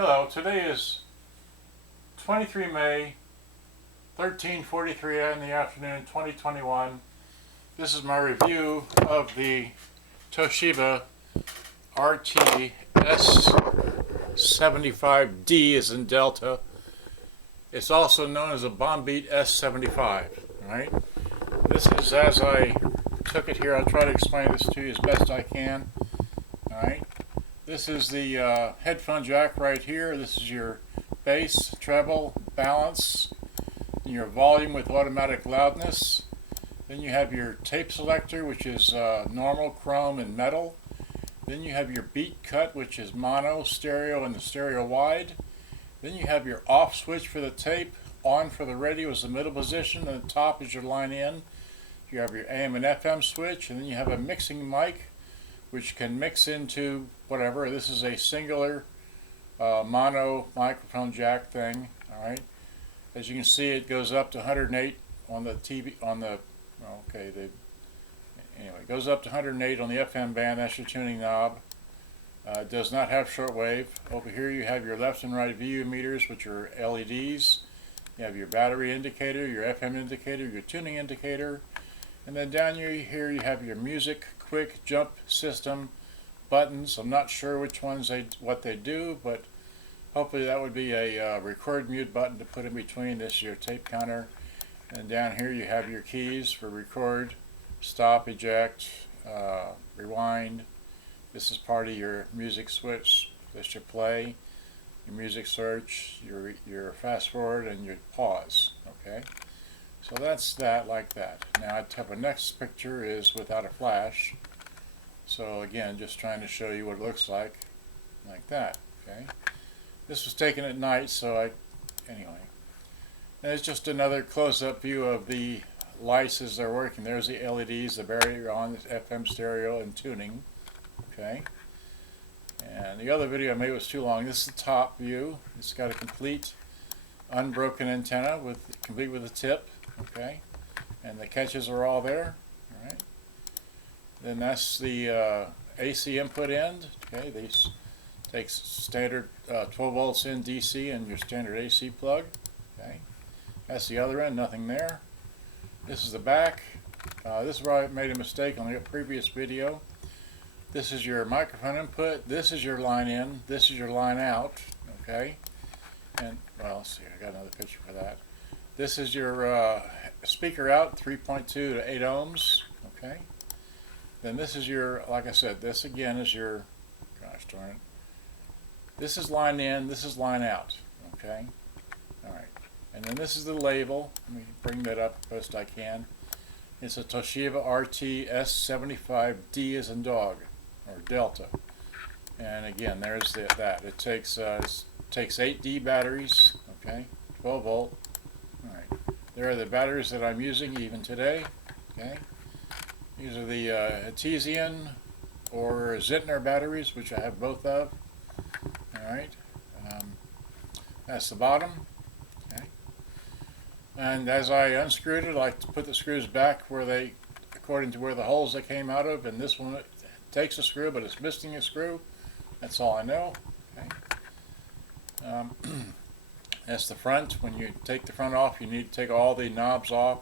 Hello, today is 23 May, 13:43 in the afternoon, 2021. This is my review of the Toshiba RT-S75D as in Delta. It's also known as a BomBeat S75, right? This is, as I took it here, I'll try to explain this to you as best I can, alright? This is the headphone jack right here. This is your bass, treble, balance, your volume with automatic loudness. Then you have your tape selector, which is normal, chrome, and metal. Then you have your beat cut, which is mono, stereo, and the stereo wide. Then you have your off switch for the tape. On for the radio is the middle position, and the top is your line in. You have your AM and FM switch, and then you have a mixing mic, which can mix into whatever. This is a singular mono microphone jack thing. All right. As you can see, it goes up to 108 on the TV anyway, it goes up to 108 on the FM band. That's your tuning knob. It does not have shortwave. Over here you have your left and right VU meters, which are LEDs. You have your battery indicator, your FM indicator, your tuning indicator, and then down here you have your music quick jump system buttons. I'm not sure which ones what they do, but hopefully that would be a record mute button to put in between. This is your tape counter, and down here you have your keys for record, stop, eject, rewind. This is part of your music switch. That's your play, your music search, your fast forward, and your pause. Okay, so that's that, like that. Now I have a next picture is without a flash. So again, just trying to show you what it looks like that. Okay, this was taken at night, so anyway. And it's just another close-up view of the lights as they're working. There's the LEDs, the barrier on the FM stereo and tuning. Okay, and the other video I made was too long. This is the top view. It's got a complete unbroken antenna complete with a tip. Okay, and the catches are all there. All right. Then that's the AC input end. Okay, these takes standard 12 volts in DC and your standard AC plug. Okay, that's the other end. Nothing there. This is the back. This is where I made a mistake on the previous video. This is your microphone input. This is your line in. This is your line out. Okay, and well, let's see. I got another picture for that. This is your speaker out, 3.2 to 8 ohms. Okay. Then this is your, like I said, this again is your, gosh darn it. This is line in, this is line out. Okay. All right. And then this is the label. Let me bring that up as best I can. It's a Toshiba RT-S75D as in dog, or Delta. And again, there's that. It takes 8D batteries. Okay. 12 volt. All right. There are the batteries that I'm using even today. Okay. These are the Artesian or Zintner batteries, which I have both of. Alright. That's the bottom. Okay. And as I unscrewed it, I like to put the screws back where according to where the holes they came out of. And this one takes a screw, but it's missing a screw. That's all I know. Okay. That's the front. When you take the front off, you need to take all the knobs off,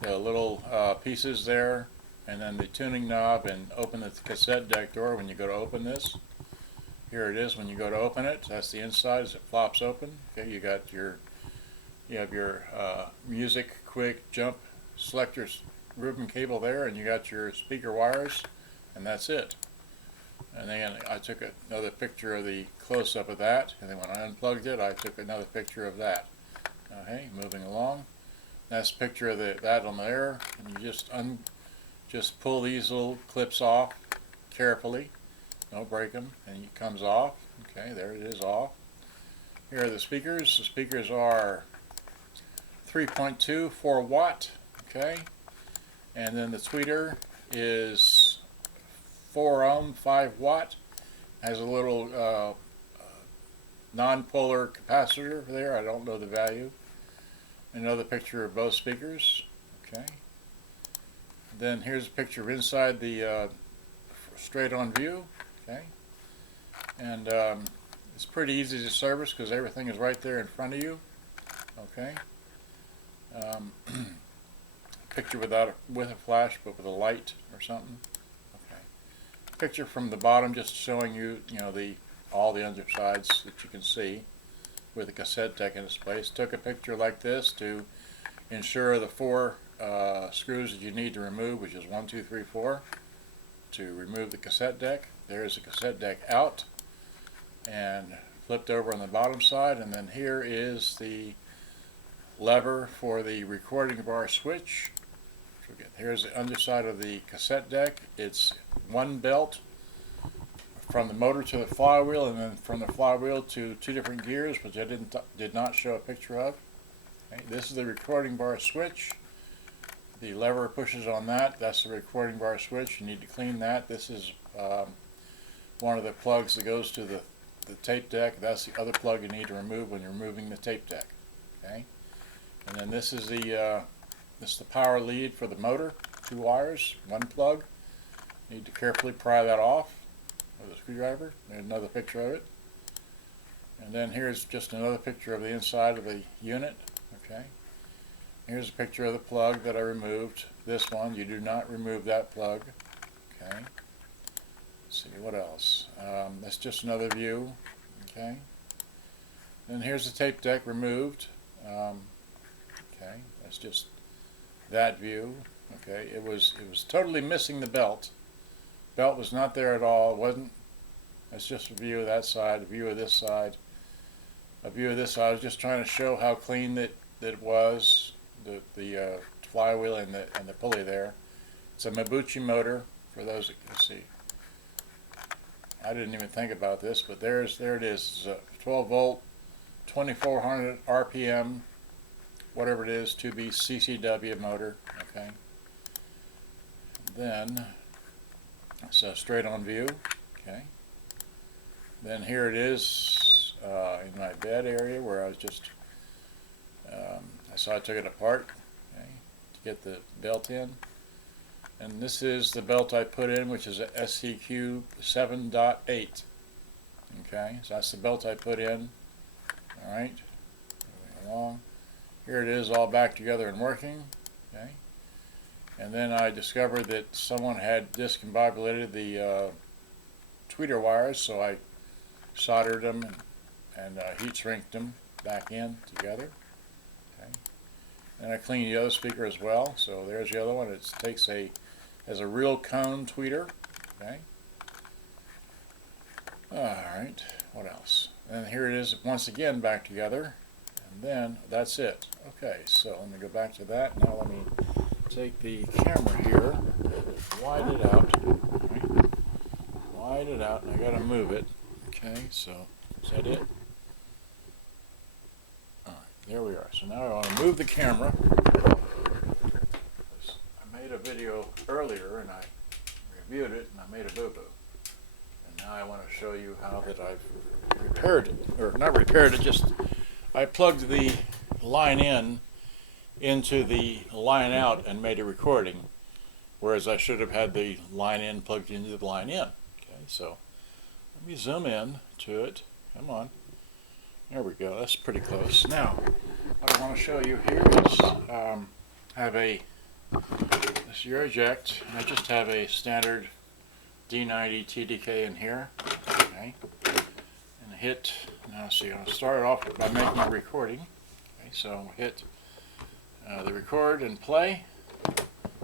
the little pieces there, and then the tuning knob, and open the cassette deck door when you go to open this. Here it is when you go to open it. That's the inside as it flops open. Okay, you have your music quick jump selector ribbon cable there, and you got your speaker wires, and that's it. And then I took another picture of the close-up of that, and then when I unplugged it, I took another picture of that. Okay, moving along. That's a picture of that on there, and you just pull these little clips off carefully. Don't break them, and it comes off. Okay, there it is off. Here are the speakers. The speakers are 3.2, 4 watt. Okay, and then the tweeter is 4 ohm, 5 watt. Has a little non-polar capacitor there. I don't know the value. Another picture of both speakers. Okay. Then here's a picture of inside the straight-on view. Okay. And It's pretty easy to service because everything is right there in front of you. Okay. Picture with a flash, but with a light or something. Okay. Picture from the bottom, just showing you, all the undersides that you can see with the cassette deck in its place. Took a picture like this to ensure the 4 screws that you need to remove, which is 1, 2, 3, 4, to remove the cassette deck. There's the cassette deck out and flipped over on the bottom side, and then here is the lever for the recording bar switch. Here's the underside of the cassette deck. It's one belt from the motor to the flywheel, and then from the flywheel to 2 different gears, which I did not show a picture of. Okay, this is the recording bar switch. The lever pushes on that. That's the recording bar switch. You need to clean that. This is one of the plugs that goes to the tape deck. That's the other plug you need to remove when you're removing the tape deck. Okay, and then this is the power lead for the motor. 2 wires, 1 plug. You need to carefully pry that off with a screwdriver. There's another picture of it. And then here's just another picture of the inside of the unit. Okay. Here's a picture of the plug that I removed. This one, you do not remove that plug. Okay. Let's see what else. That's just another view. Okay. Then here's the tape deck removed. Okay. That's just that view. Okay. It was totally missing the belt. Belt was not there at all. It wasn't. That's just a view of that side, a view of this side, a view of this side. I was just trying to show how clean that it was. The flywheel and the pulley there. It's a Mabuchi motor for those that can see. I didn't even think about this, but there it is. It's a 12 volt, 2400 RPM, whatever it is, 2B CCW motor. Okay. Then it's a straight on view. Okay. Then here it is in my bed area where I was just. So I took it apart, okay, to get the belt in, and this is the belt I put in, which is a SCQ7.8. Okay, so that's the belt I put in. All right, moving along. Here it is, all back together and working. Okay, and then I discovered that someone had discombobulated the tweeter wires, so I soldered them and heat shrinked them back in together. And I cleaned the other speaker as well. So there's the other one. It has a real cone tweeter. Okay. Alright, what else? And here it is once again back together. And then that's it. Okay, so let me go back to that. Now let me take the camera here, wide it out. Right. Wide it out, and I gotta move it. Okay, so is that it? There we are. So now I want to move the camera. I made a video earlier and I reviewed it and I made a boo-boo. And now I want to show you how that I've repaired it. Or not repaired it, just I plugged the line in into the line out and made a recording. Whereas I should have had the line in plugged into the line in. Okay, so let me zoom in to it. Come on. There we go. That's pretty close. Now, what I want to show you here is I have this is your eject. I just have a standard D90 TDK in here. Okay, and hit. Now, see, I'll start off by making a recording. Okay, so I'll hit the record and play.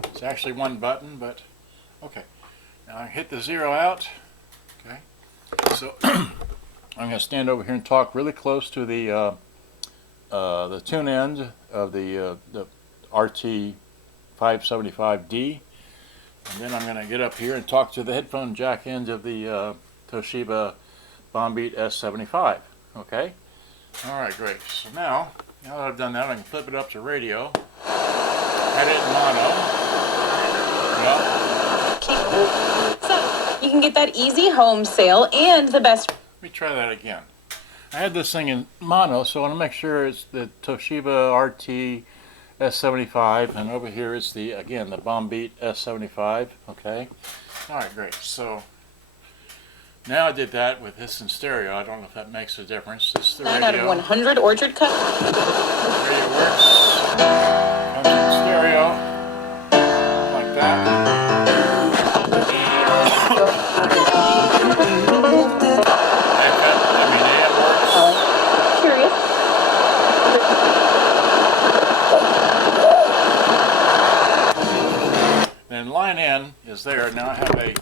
It's actually one button, but okay. Now I hit the 0 out. Okay, so. I'm going to stand over here and talk really close to the tune end of the RT-S75D, and then I'm going to get up here and talk to the headphone jack end of the Toshiba BomBeat S75. Okay? Alright, great. So now that I've done that, I can flip it up to radio, had it in mono. So you can get that easy home sale and the best. Let me try that again. I had this thing in mono, so I want to make sure it's the Toshiba RT-S75, and over here is the BomBeat S75. Okay. All right, great. So Now I did that with this in stereo. I don't know if that makes a difference. This is the 9 out of radio. 100 orchard cut. Radio works. Comes in stereo. Like that. AM works. Curious. Then line in is there. Now I have a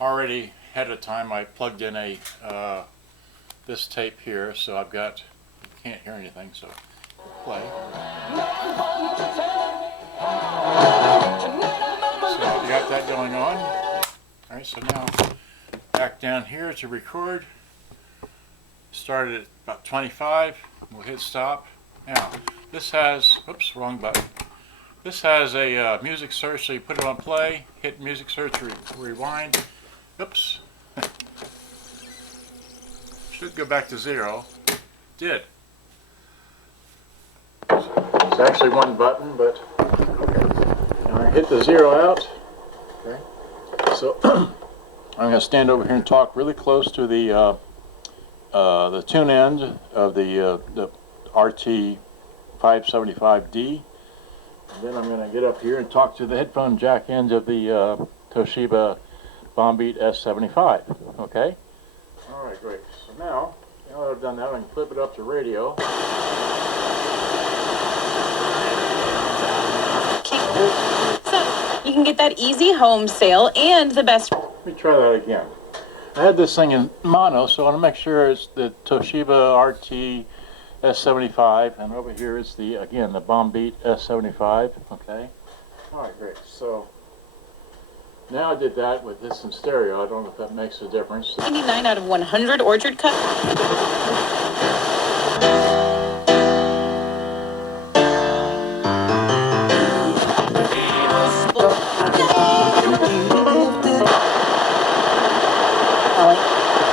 already ahead of time I plugged in a this tape here, so I've got, can't hear anything, so play. So I've got that going on. Alright, so now back down here to record. Started at about 25. We'll hit stop. Now this has, oops, wrong button. This has a music search, so you put it on play, hit music search, rewind. Oops. Should go back to 0. Did. It's actually one button, but I hit the 0 out. Okay. So I'm going to stand over here and talk really close to the tune end of the RT-S75D. And then I'm going to get up here and talk to the headphone jack end of the Toshiba BomBeat S75. Okay? Alright, great. So now that I've done that, I can flip it up to radio. So you can get that easy home sale and the best. Let me try that again. I had this thing in mono, so I want to make sure it's the Toshiba RT-S75, and over here is the, again, the BomBeat S75. Okay? Alright, great. So now I did that with this in stereo. I don't know if that makes a difference. 99 out of 100 orchard cut.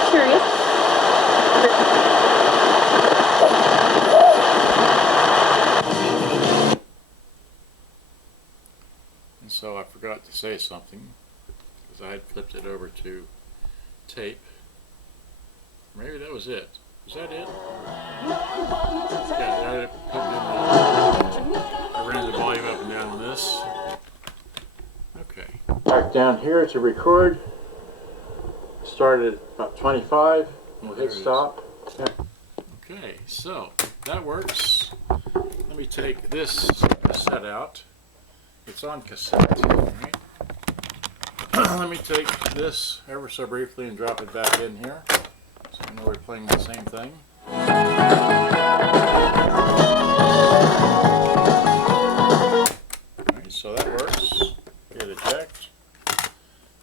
Curious. And so I forgot to say something, because I had flipped it over to tape. Maybe that was it. Was that it? Yeah, I ran the volume up and down on this. Okay. Back down here to record. Started at about 25. We'll hit stop. Okay, so that works. Let me take this cassette out. It's on cassette. Right? Let me take this ever so briefly and drop it back in here, so I know we're playing the same thing. Alright, so that works. Get eject.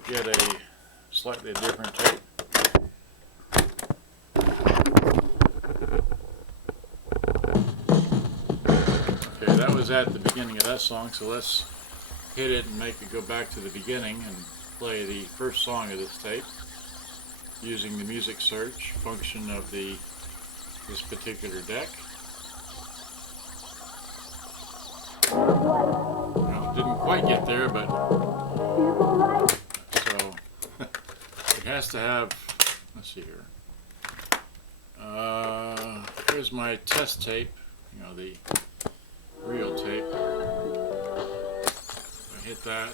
Get a slightly different tape. Okay, that was at the beginning of that song, so let's hit it and make it go back to the beginning and play the first song of this tape using the music search function of this particular deck. Well, didn't quite get there, but so it has to have, let's see here. Here's my test tape, you know, the real tape. I hit that.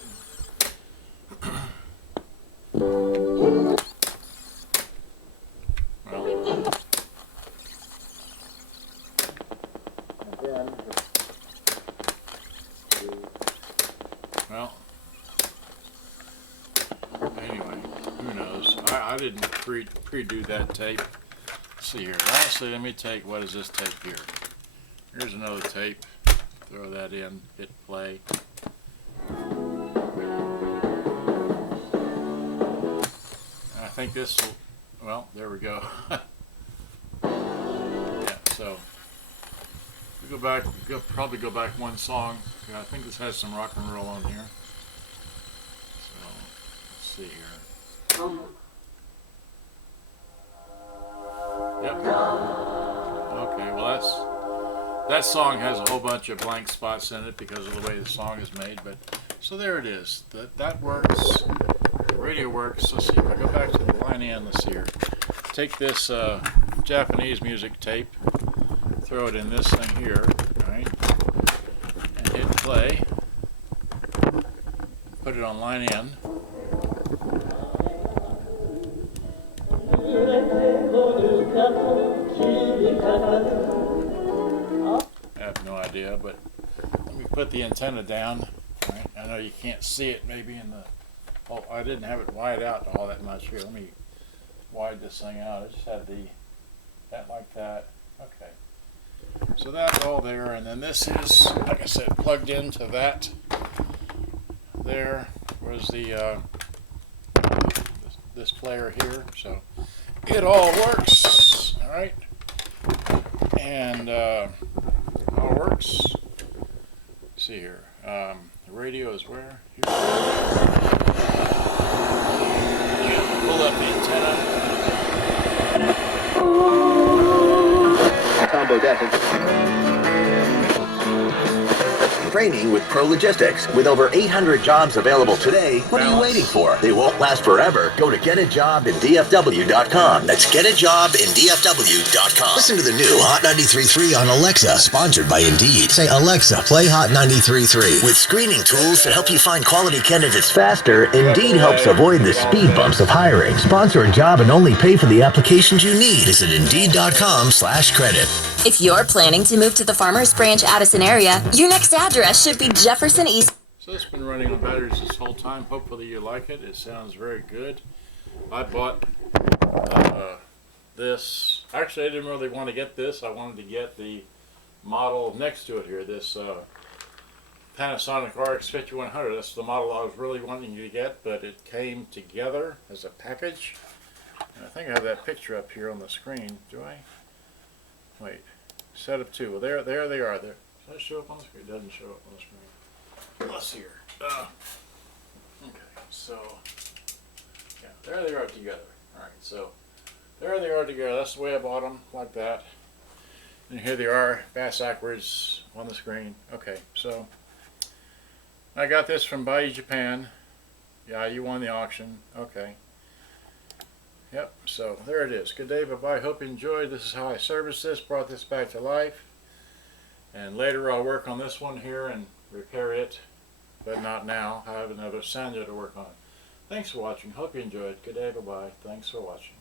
Well, anyway, who knows? I didn't pre-do that tape. Let's see here. Lastly, let me take, what is this tape here? Here's another tape. Throw that in, hit play. I think this will, well, there we go. Yeah, so we go back, probably go back one song. I think this has some rock and roll on here. So let's see here. Yep. Okay, well that song has a whole bunch of blank spots in it because of the way the song is made, but so there it is. That works. radio works. Let's see if I go back to the line in. Let's see here. Take this Japanese music tape, throw it in this thing here, right? And hit play. Put it on line in. I have no idea, but let me put the antenna down. Right? I know you can't see it maybe in the... Oh, I didn't have it wide out all that much. Here, let me wide this thing out. I just had that like that. Okay. So that's all there, and then this is, like I said, plugged into that. There was the this player here, so it all works. All right, and all works. Let's see here. The radio is where? Here. Pull up the antenna. Combo Desert. Training with Pro Logistics. With over 800 jobs available today, what are you waiting for? They won't last forever. Go to getitjobindfw.com. That's getitjobindfw.com. Listen to the new Hot 93.3 on Alexa, sponsored by Indeed. Say, Alexa, play Hot 93.3. With screening tools that help you find quality candidates faster, Indeed helps avoid the speed bumps of hiring. Sponsor a job and only pay for the applications you need. Visit Indeed.com/credit. If you're planning to move to the Farmers Branch Addison area, your next address should be Jefferson East. So it's been running on batteries this whole time. Hopefully you like it. It sounds very good. I bought this. Actually, I didn't really want to get this. I wanted to get the model next to it here. This Panasonic RX 5100. That's the model I was really wanting to get, but it came together as a package. And I think I have that picture up here on the screen. Do I? Wait. Set of two. Well, there they are. There. Does that show up on the screen? It doesn't show up on the screen. Let's see here. Okay, so yeah, there they are together. All right, so there they are together. That's the way I bought them, like that. And here they are, bass backwards on the screen. Okay, so I got this from Bayou, Japan. Yeah, you won the auction. Okay. Yep, so there it is. Good day, bye-bye. Hope you enjoyed. This is how I service this, brought this back to life. And later I'll work on this one here and repair it, but not now. I have another Sanja to work on. Thanks for watching. Hope you enjoyed. Good day, bye-bye. Thanks for watching.